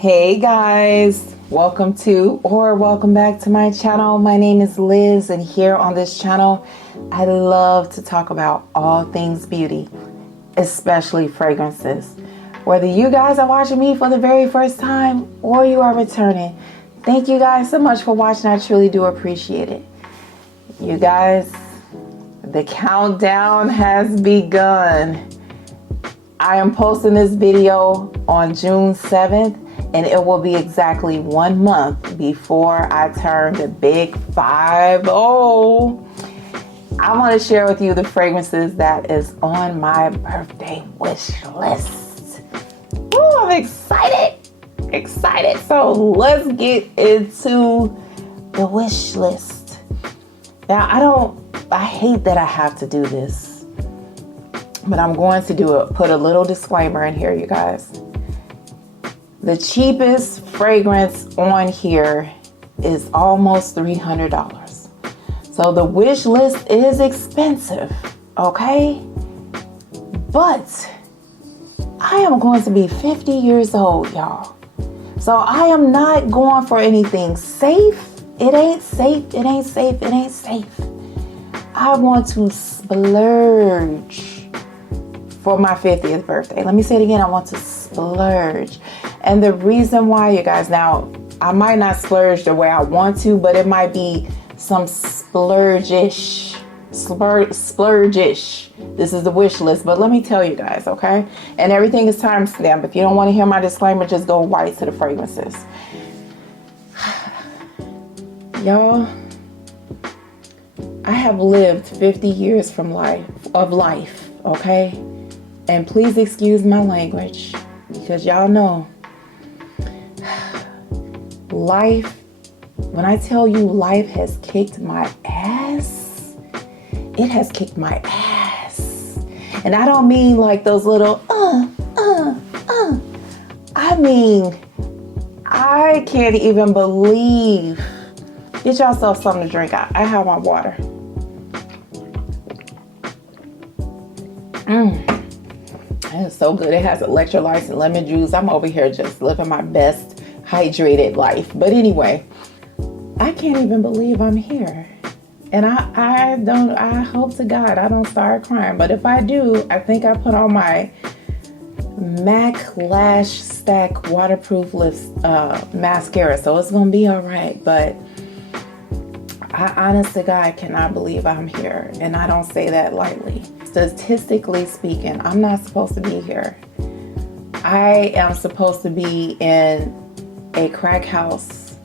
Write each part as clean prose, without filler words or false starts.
Hey guys, welcome to or welcome back to my channel. My name is Liz, and here on this channel I love to talk about all things beauty, especially fragrances. Whether you guys are watching me for the very first time or you are returning, thank you guys so much for watching. I truly do appreciate it. You guys, the countdown has begun. I am posting this video on June 7th, and it will be exactly 1 month before I turn the big 50. I want to share with you the fragrances that is on my birthday wish list. Woo, I'm excited. So let's get into the wish list. Now, I hate that I have to do this, but I'm going to do it. Put a little disclaimer in here, you guys. The cheapest fragrance on here is almost $300. So the wish list is expensive, okay? But I am going to be 50 years old, y'all. So I am not going for anything safe. It ain't safe. I want to splurge for my 50th birthday. Let me say it again. I want to splurge. And the reason why, you guys, now I might not splurge the way I want to, but it might be some splurge-ish. This is the wish list, but let me tell you guys, okay? And everything is timestamped. If you don't want to hear my disclaimer, just go right to the fragrances. Y'all, I have lived 50 years of life, okay? And please excuse my language, because y'all know life, when I tell you life has kicked my ass, it has kicked my ass. And I don't mean like those little I mean, I can't even believe. Get yourself something to drink. I have my water. It's so good. It has electrolytes and lemon juice. I'm over here just living my best hydrated life. But anyway, I can't even believe I'm here. And I hope to God I don't start crying. But if I do, I think I put on my MAC Lash Stack Waterproof Lips mascara. So it's going to be all right. But I honest to God cannot believe I'm here. And I don't say that lightly. Statistically speaking, I'm not supposed to be here. I am supposed to be in a crack house,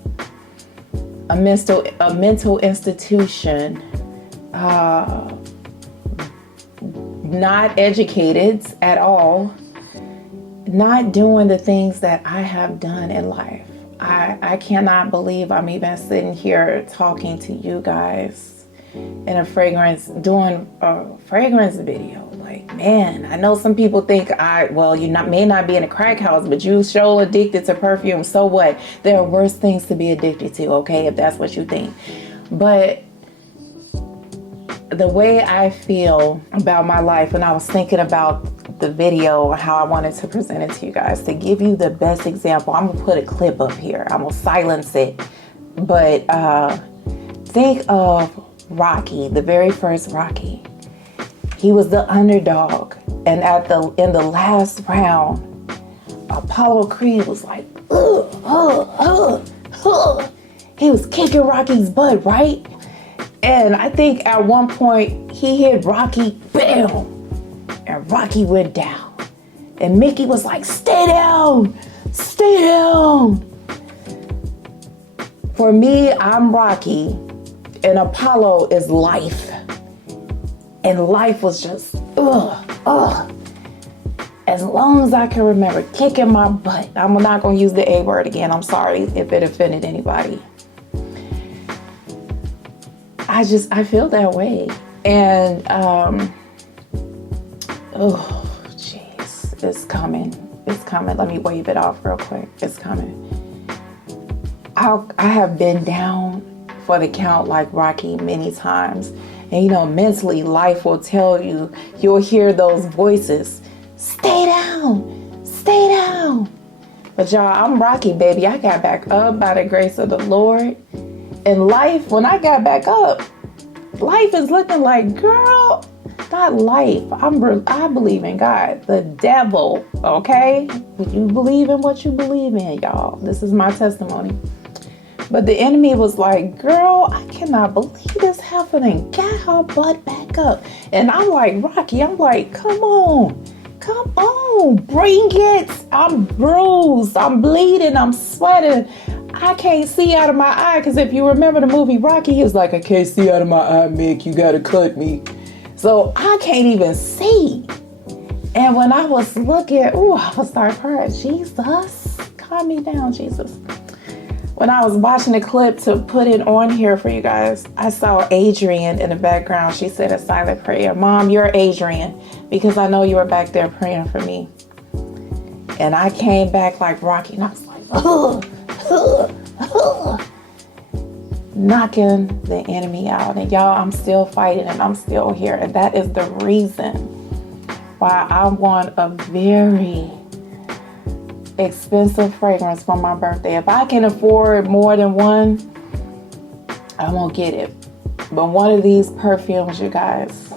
a mental institution, not educated at all, not doing the things that I have done in life. I cannot believe I'm even sitting here talking to you guys in a doing a fragrance video. Like, man, I know some people think may not be in a crack house, but you so addicted to perfume. So what? There are worse things to be addicted to, okay, if that's what you think. But the way I feel about my life, when I was thinking about the video, how I wanted to present it to you guys, to give you the best example, I'm gonna put a clip up here. I'm gonna silence it. But think of Rocky, the very first Rocky. He was the underdog, and in the last round, Apollo Creed was like, he was kicking Rocky's butt, right? And I think at one point he hit Rocky, bam, and Rocky went down. And Mickey was like, stay down. For me, I'm Rocky, and Apollo is life. And life was just, as long as I can remember, kicking my butt. I'm not going to use the A word again. I'm sorry if it offended anybody. I feel that way. And, jeez, it's coming. Let me wave it off real quick. It's coming. I have been down for the count like Rocky many times. And you know, mentally, life will tell you, you'll hear those voices, stay down, But y'all, I'm Rocky, baby. I got back up by the grace of the Lord. And life, when I got back up, life is looking like, girl, not life. I believe in God. The devil, okay? You believe in what you believe in, y'all. This is my testimony. But the enemy was like, girl, I cannot believe this happening. Got her butt back up. And I'm like, Rocky, I'm like, come on, bring it. I'm bruised, I'm bleeding, I'm sweating. I can't see out of my eye, because if you remember the movie Rocky, he was like, I can't see out of my eye, Mick, you gotta cut me. So I can't even see. And when I was looking, I was starting crying. Jesus, calm me down, Jesus. When I was watching the clip to put it on here for you guys, I saw Adrian in the background. She said a silent prayer. Mom, you're Adrian, because I know you were back there praying for me. And I came back like Rocky, and I was like, knocking the enemy out. And y'all, I'm still fighting and I'm still here. And that is the reason why I want a very expensive fragrance for my birthday. If I can afford more than one, I won't get it. But one of these perfumes, you guys,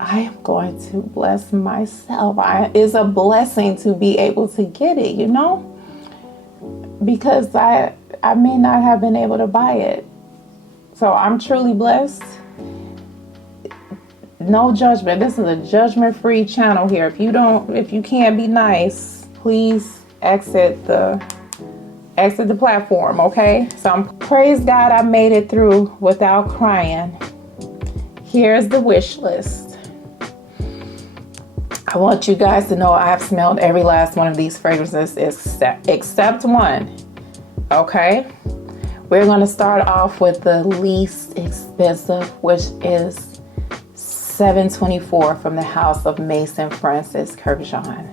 I am going to bless myself. It's a blessing to be able to get it, you know? Because I may not have been able to buy it. So I'm truly blessed. No judgment. This is a judgment-free channel here. If you can't be nice, please exit the platform, okay? So praise God I made it through without crying. Here's the wish list. I want you guys to know I've smelled every last one of these fragrances except one. Okay? We're going to start off with the least expensive, which is 724 from the house of Mason Francis Kurkdjian.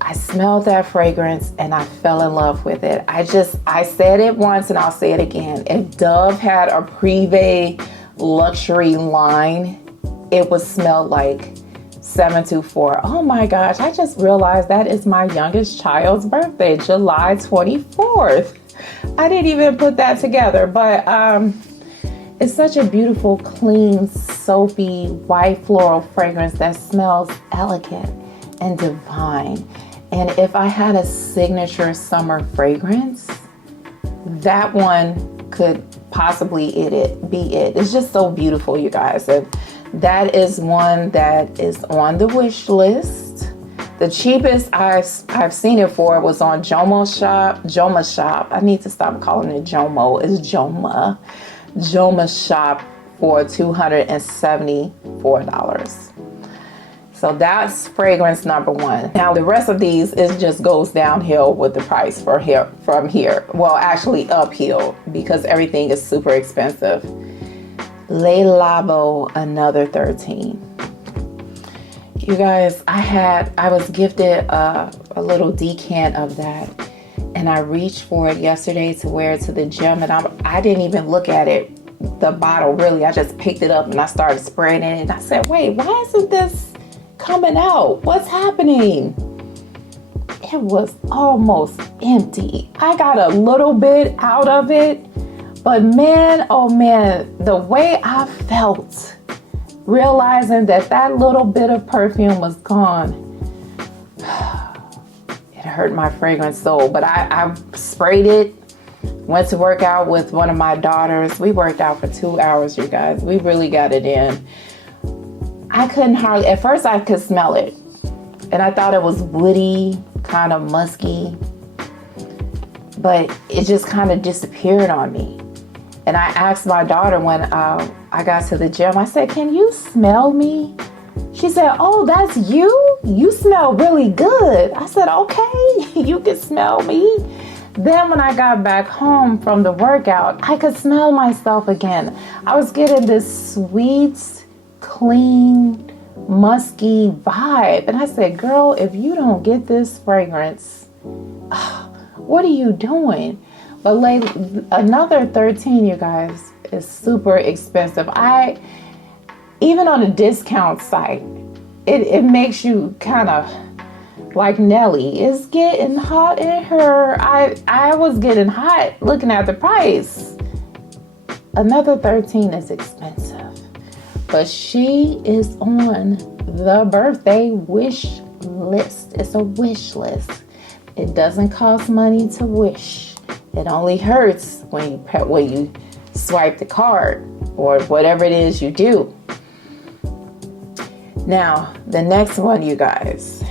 I smelled that fragrance and I fell in love with it. I said it once and I'll say it again. If Dove had a Privé luxury line, it would smell like 724. Oh my gosh, I just realized that is my youngest child's birthday, July 24th. I didn't even put that together, but it's such a beautiful, clean, soapy, white floral fragrance that smells elegant and divine. And if I had a signature summer fragrance, that one could possibly be it. It's just so beautiful, you guys. And that is one that is on the wish list. The cheapest I've seen it for was on Joma Shop. I need to stop calling it Jomo. It's Joma Shop for $274. So that's fragrance number one. Now the rest of these just goes downhill with the price from here. Well, actually uphill, because everything is super expensive. Labo Another 13. You guys, I was gifted a little decant of that, and I reached for it yesterday to wear it to the gym, and I didn't even look at it, the bottle really. I just picked it up and I started spraying it, and I said, wait, why isn't this coming out? What's happening? It was almost empty. I got a little bit out of it, but man, oh man, the way I felt realizing that little bit of perfume was gone, it hurt my fragrance soul. But I sprayed it, went to work out with one of my daughters. We worked out for 2 hours, you guys. We really got it in. I couldn't hardly, at first I could smell it, and I thought it was woody, kind of musky, but it just kind of disappeared on me. And I asked my daughter when I got to the gym, I said, can you smell me? She said, oh, that's you? You smell really good. I said, okay, you can smell me. Then when I got back home from the workout, I could smell myself again. I was getting this sweet, clean, musky vibe. And I said, girl, if you don't get this fragrance, what are you doing? But another 13, you guys, is super expensive. Even on a discount site, it makes you kind of like Nelly. It's getting hot in her. I was getting hot looking at the price. Another 13 is expensive, but she is on the birthday wish list. It's a wish list. It doesn't cost money to wish. It only hurts when you swipe the card or whatever it is you do. Now, the next one, you guys.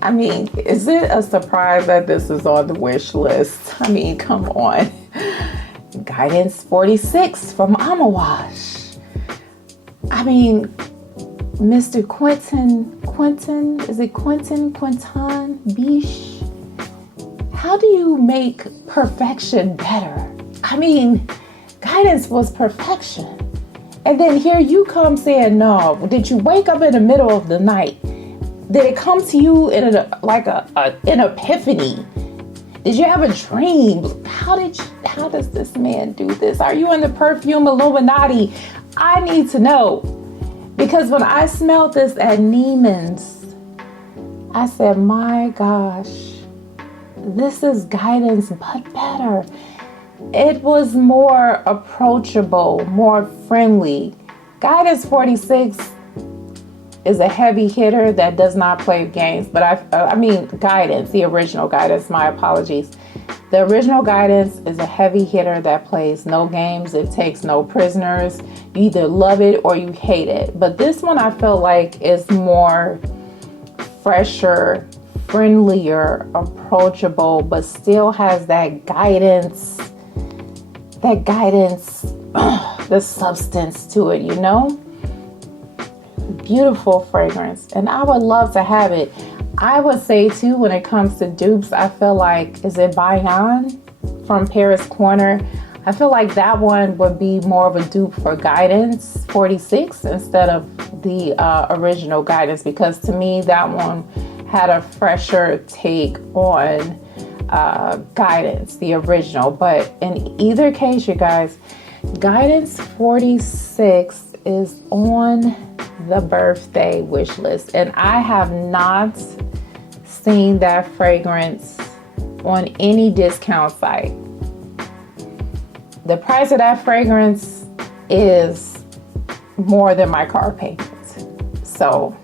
I mean, is it a surprise that this is on the wish list? I mean, come on. Guidance 46 from Amouage. I mean, Mr. Quentin, is it Quentin Biche? How do you make perfection better? I mean, Guidance was perfection. And then here you come saying, no, did you wake up in the middle of the night? Did it come to you in an epiphany? Did you have a dream? How does this man do this? Are you in the perfume Illuminati? I need to know. Because when I smelled this at Neiman's, I said, my gosh, this is Guidance, but better. It was more approachable, more friendly. Guidance 46 is a heavy hitter that does not play games. But I mean Guidance, the original Guidance, my apologies. The original Guidance is a heavy hitter that plays no games. It takes no prisoners. You either love it or you hate it. But this one I feel like is more fresher, friendlier, approachable, but still has that guidance, the substance to it, you know? Beautiful fragrance, and I would love to have it. I would say too, when it comes to dupes, I feel like, is it Bayan from Paris Corner? I feel like that one would be more of a dupe for Guidance 46 instead of the original Guidance, because to me that one had a fresher take on Guidance, the original. But in either case, you guys, Guidance 46 is on the birthday wish list, and I have not seen that fragrance on any discount site. The price of that fragrance is more than my car payment. So,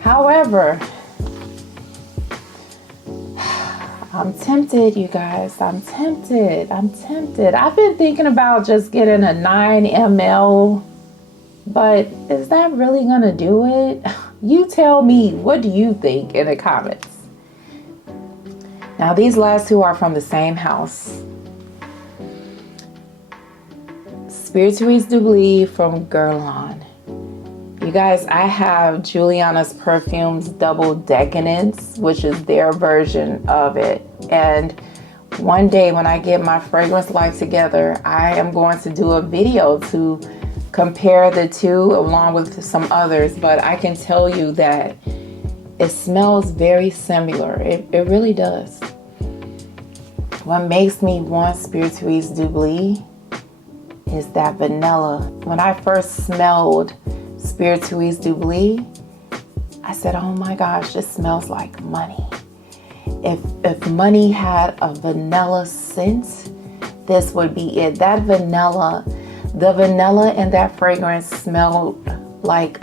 however, I'm tempted, you guys. I'm tempted. I've been thinking about just getting a 9 ml, but is that really gonna do it? You tell me, what do you think in the comments? Now, these last two are from the same house. Spirituese from Guerlian. You guys, I have Juliana's Perfume's Double Decants, which is their version of it. And one day when I get my fragrance life together, I am going to do a video to compare the two along with some others. But I can tell you that it smells very similar. It really does. What makes me want Spirituese is that vanilla. When I first smelled Spirituese I said, oh my gosh, this smells like money. If money had a vanilla scent, this would be it. That vanilla, the vanilla in that fragrance smelled like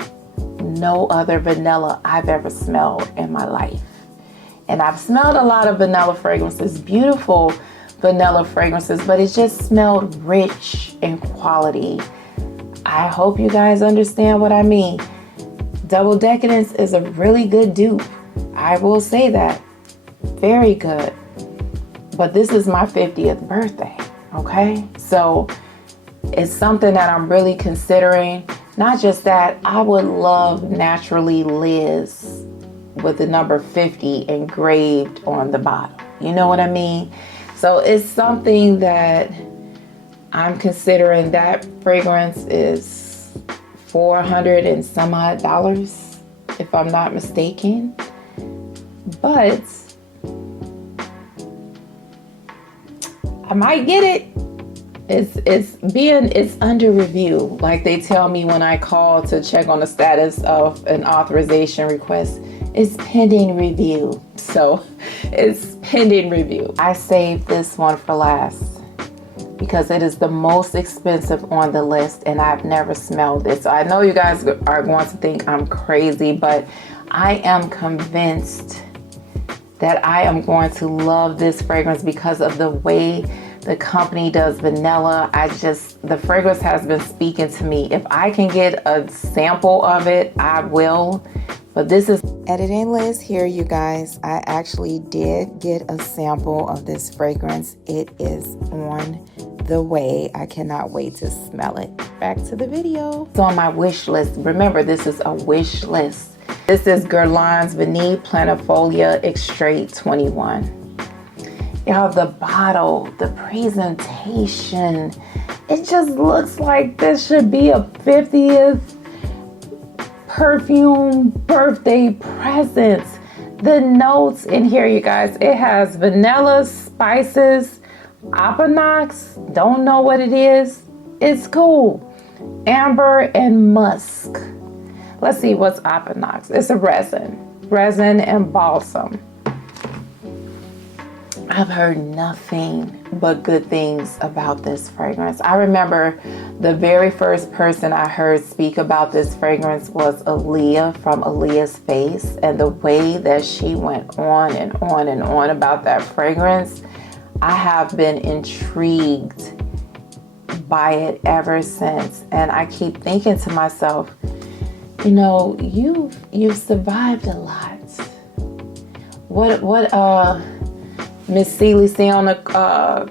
no other vanilla I've ever smelled in my life. And I've smelled a lot of vanilla fragrances, beautiful vanilla fragrances, but it just smelled rich in quality. I hope you guys understand what I mean. Double Decadence is a really good dupe. I will say that. Very good. But this is my 50th birthday, okay? So it's something that I'm really considering. Not just that, I would love Naturally Liz with the number 50 engraved on the bottom. You know what I mean? So it's something that I'm considering. That fragrance is $400 and some odd, if I'm not mistaken. But I might get it. It's under review. Like they tell me when I call to check on the status of an authorization request, It's pending review. So it's pending review. I saved this one for last because it is the most expensive on the list and I've never smelled it. So I know you guys are going to think I'm crazy, but I am convinced that I am going to love this fragrance because of the way the company does vanilla. The fragrance has been speaking to me. If I can get a sample of it, I will. But this is Editing Liz here, you guys. I actually did get a sample of this fragrance. It is on the way. I cannot wait to smell it. Back to the video. It's on my wish list. Remember, this is a wish list. This is Guerlian's Vanille Planifolia Extrait 21. Y'all, the bottle, the presentation, it just looks like this should be a 50th Perfume birthday present. The notes in here, you guys, it has vanilla, spices, Amouage, don't know what it is. It's cool. Amber and musk. Let's see what's Amouage. It's a resin and balsam. I've heard nothing but good things about this fragrance. I remember the very first person I heard speak about this fragrance was Aaliyah from Aaliyah's Face, and the way that she went on and on and on about that fragrance, I have been intrigued by it ever since. And I keep thinking to myself, you know, you've survived a lot. What Miss Seeley say on the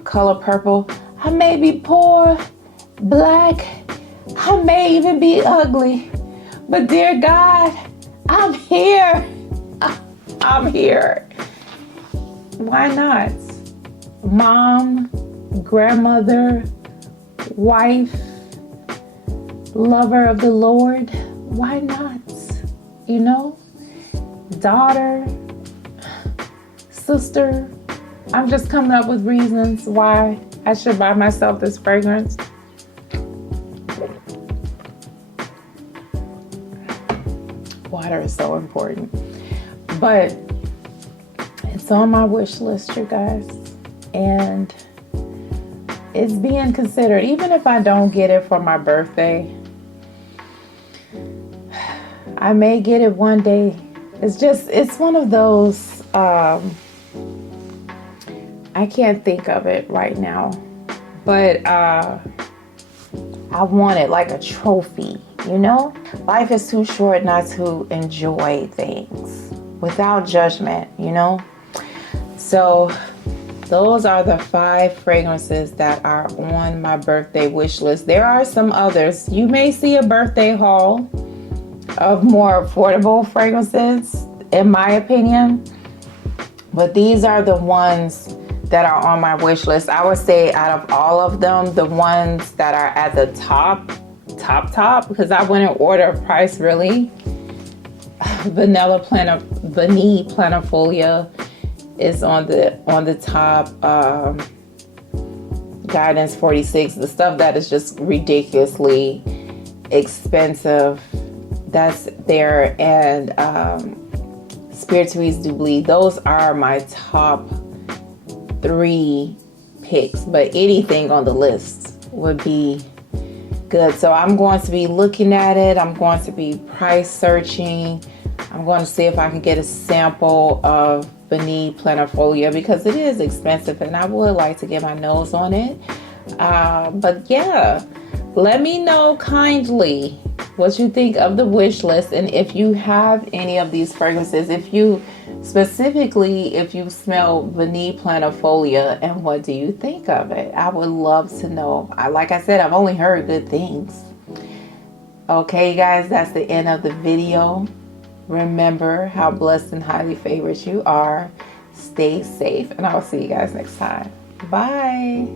color purple? I may be poor, black, I may even be ugly, but dear God, I'm here. I'm here. Why not? Mom, grandmother, wife, lover of the Lord. Why not? You know, daughter, sister. I'm just coming up with reasons why I should buy myself this fragrance. Water is so important. But it's on my wish list, you guys. And it's being considered. Even if I don't get it for my birthday, I may get it one day. It's one of those, I can't think of it right now, but I want it like a trophy, you know? Life is too short not to enjoy things without judgment, you know? So those are the 5 fragrances that are on my birthday wish list. There are some others. You may see a birthday haul of more affordable fragrances, in my opinion, but these are the ones that are on my wish list. I would say out of all of them, the ones that are at the top, because I wouldn't order a price really. Vanille Planifolia is on the top. Guidance 46, the stuff that is just ridiculously expensive, that's there. And Spirituese Doubly, those are my top 3 picks, but anything on the list would be good. So I'm going to be looking at it. I'm going to be price searching. I'm going to see if I can get a sample of Vanille Planifolia because it is expensive and I would like to get my nose on it. But yeah, let me know kindly what you think of the wish list, and if you have any of these fragrances, if you smell Vanille Planifolia, and what do you think of it? I would love to know. Like I said, I've only heard good things. Okay, guys, that's the end of the video. Remember how blessed and highly favored you are. Stay safe, and I'll see you guys next time. Bye.